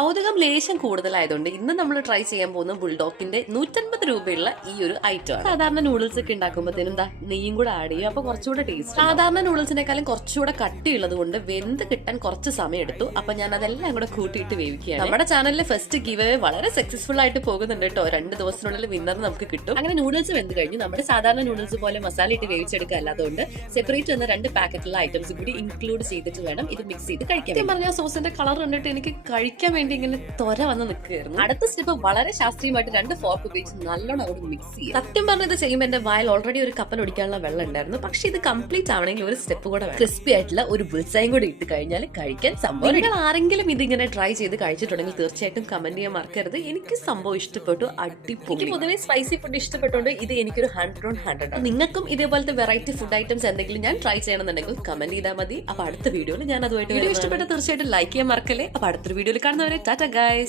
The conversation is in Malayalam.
കൗതുകം ലേശം കൂടുതലായതുകൊണ്ട് ഇന്ന് നമ്മൾ ട്രൈ ചെയ്യാൻ പോകുന്ന ബുൾഡോക്കിന്റെ 150 രൂപയുള്ള ഈ ഒരു ഐറ്റം ആണ്. സാധാരണ നൂഡിൽസ് ഒക്കെ ഉണ്ടാക്കുമ്പോഴത്തേനും എന്താ നെയ്യും കൂടെ ആഡ് ചെയ്യും, അപ്പൊ കുറച്ചുകൂടെ ടേസ്റ്റ്. സാധാരണ നൂഡിൽസിനേക്കാളും കുറച്ചുകൂടെ കട്ടിയുള്ളത് കൊണ്ട് വെന്ത് കിട്ടാൻ കുറച്ച് സമയം എടുത്തു. അപ്പൊ ഞാൻ അതെല്ലാം കൂടെ കൂട്ടിയിട്ട് വേവിക്കുകയാണ്. നമ്മുടെ ചാനലിലെ ഫസ്റ്റ് ഗിവ് അവേ വളരെ സക്സസ്ഫുൾ ആയിട്ട് പോകുന്നുണ്ട് കേട്ടോ. 2 ദിവസത്തിനുള്ളിൽ വിന്നർ നമുക്ക് കിട്ടും. അങ്ങനെ നൂഡിൽസ് വെന്ത് കഴിഞ്ഞു. നമ്മുടെ സാധാരണ നൂഡിൽസ് പോലെ മസാല ഇട്ട് വേവിച്ചെടുക്കുക അല്ലാതുകൊണ്ട് സെപ്പറേറ്റ് വന്ന 2 പാക്കറ്റുള്ള ഐറ്റംസ് കൂടി ഇൻക്ലൂഡ് ചെയ്തിട്ട് വേണം ഇത് മിക്സ് ചെയ്ത് കഴിക്കാൻ. സത്യം പറഞ്ഞ സോസിന്റെ കളർ കണ്ടിട്ട് എനിക്ക് കഴിക്കാൻ വേണ്ടി ഇങ്ങനെ തൊര വന്ന് നിൽക്കുകയായിരുന്നു. അടുത്ത സ്റ്റെപ്പ് വളരെ ശാസ്ത്രീയമായിട്ട് 2 ഫോർക്ക് ഉപയോഗിച്ച് നല്ലോണം അവിടെ മിക്സ് ചെയ്യും. സത്യം പറഞ്ഞ ഇത് ചെയ്യുമ്പോൾ എന്റെ വായിൽ ഓൾറെഡി ഒരു കപ്പൽ ഒടിക്കാനുള്ള വെള്ളം ഉണ്ടായിരുന്നു. പക്ഷെ ഇത് കംപ്ലീറ്റ് ആവണമെങ്കിൽ ഒരു സ്റ്റെപ്പ് കൂടെ വേണം. ക്രിസ്പി ആയിട്ടുള്ള ഒരു ബുൾസൈയും കൂടി ഇട്ട് കഴിഞ്ഞാൽ കഴിക്കാൻ സംഭവം. നിങ്ങൾ ആരെങ്കിലും ഇതിങ്ങനെ ട്രൈ ചെയ്ത് കഴിച്ചിട്ടുണ്ടെങ്കിൽ തീർച്ചയായിട്ടും കമന്റ് ചെയ്യാൻ മറക്കരുത്. എനിക്ക് സംഭവം ഇഷ്ടപ്പെട്ടു, അടിപൊളി. എനിക്ക് പൊതുവെ സ്പൈസി ഫുഡ് ഇഷ്ടപ്പെട്ടുകൊണ്ട് ഇത് എനിക്കൊരു 100/100 ആണ്. നിങ്ങൾക്കും ഇതേപോലത്തെ വെറൈറ്റി ഫുഡ് ഐറ്റംസ് എന്തെങ്കിലും ഞാൻ ട്രൈ ചെയ്യണമെന്നുണ്ടെങ്കിൽ കമന്റ് ചെയ്താൽ മതി. അപ്പൊ അടുത്ത വീഡിയോയിൽ ഞാൻ അതുമായിട്ട് വീഡിയോ ഇഷ്ടപ്പെട്ട തീർച്ചയായിട്ടും ലൈക്ക് ചെയ്യാൻ മറക്കല്ലേ. അപ്പൊ അടുത്തൊരു വീഡിയോയിൽ കാണുന്നവരെ ടാറ്റ ഗൈസ്.